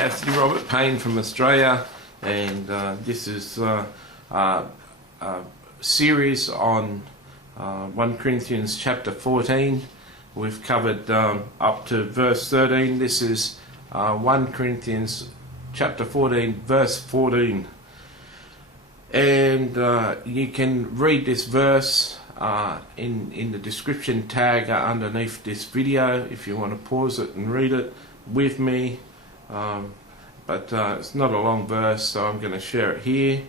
Matthew Robert Payne from Australia, and this is a series on 1 Corinthians chapter 14. We've covered up to verse 13. This is 1 Corinthians chapter 14, verse 14. And you can read this verse in the description tag underneath this video if you want to pause it and read it with me. But it's not a long verse, so I'm going to share it here.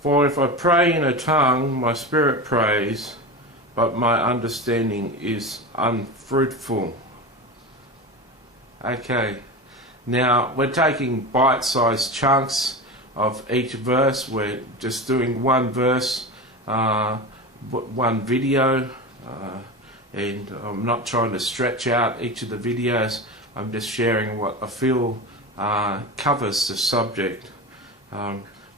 For if I pray in a tongue, my spirit prays, but my understanding is unfruitful. Okay, now we're taking bite-sized chunks of each verse. We're just doing one verse, one video, and I'm not trying to stretch out each of the videos. I'm just sharing what I feel covers the subject.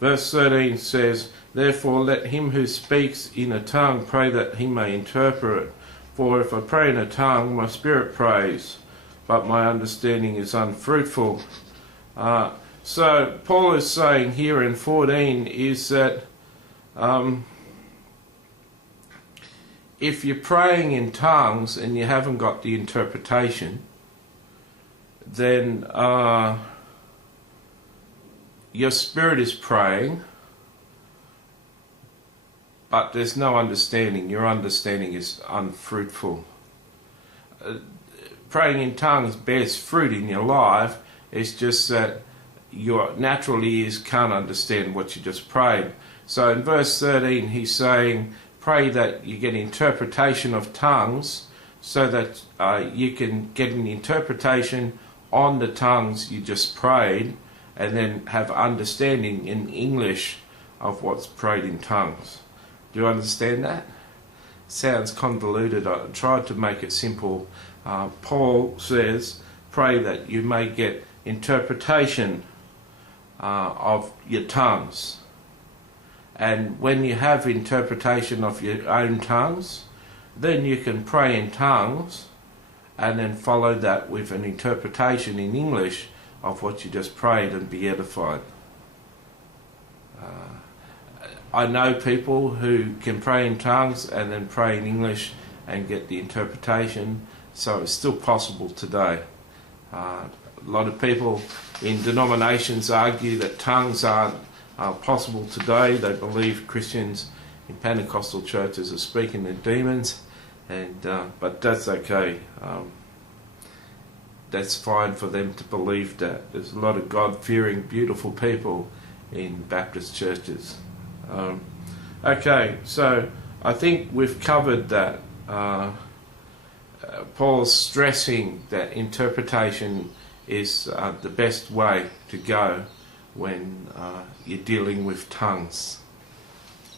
Verse 13 says, Therefore let him who speaks in a tongue pray that he may interpret. For if I pray in a tongue, my spirit prays, but my understanding is unfruitful. So Paul is saying here in 14 is that if you're praying in tongues and you haven't got the interpretation, then your spirit is praying, but there's no understanding. Your understanding is unfruitful. Praying in tongues bears fruit in your life. It's just that your natural ears can't understand what you just prayed. So in verse 13 he's saying, pray that you get interpretation of tongues so that you can get an interpretation on the tongues you just prayed, and then have understanding in English of what's prayed in tongues. Do you understand that? Sounds convoluted. I tried to make it simple. Paul says, pray that you may get interpretation of your tongues. And when you have interpretation of your own tongues, then you can pray in tongues and then follow that with an interpretation in English of what you just prayed and be edified. I know people who can pray in tongues and then pray in English and get the interpretation, so it's still possible today. A lot of people in denominations argue that tongues aren't possible today. They believe Christians in Pentecostal churches are speaking in demons, and but that's okay. That's fine for them to believe that. There's a lot of God-fearing, beautiful people in Baptist churches. Okay, so I think we've covered that. Paul's stressing that interpretation is the best way to go when you're dealing with tongues.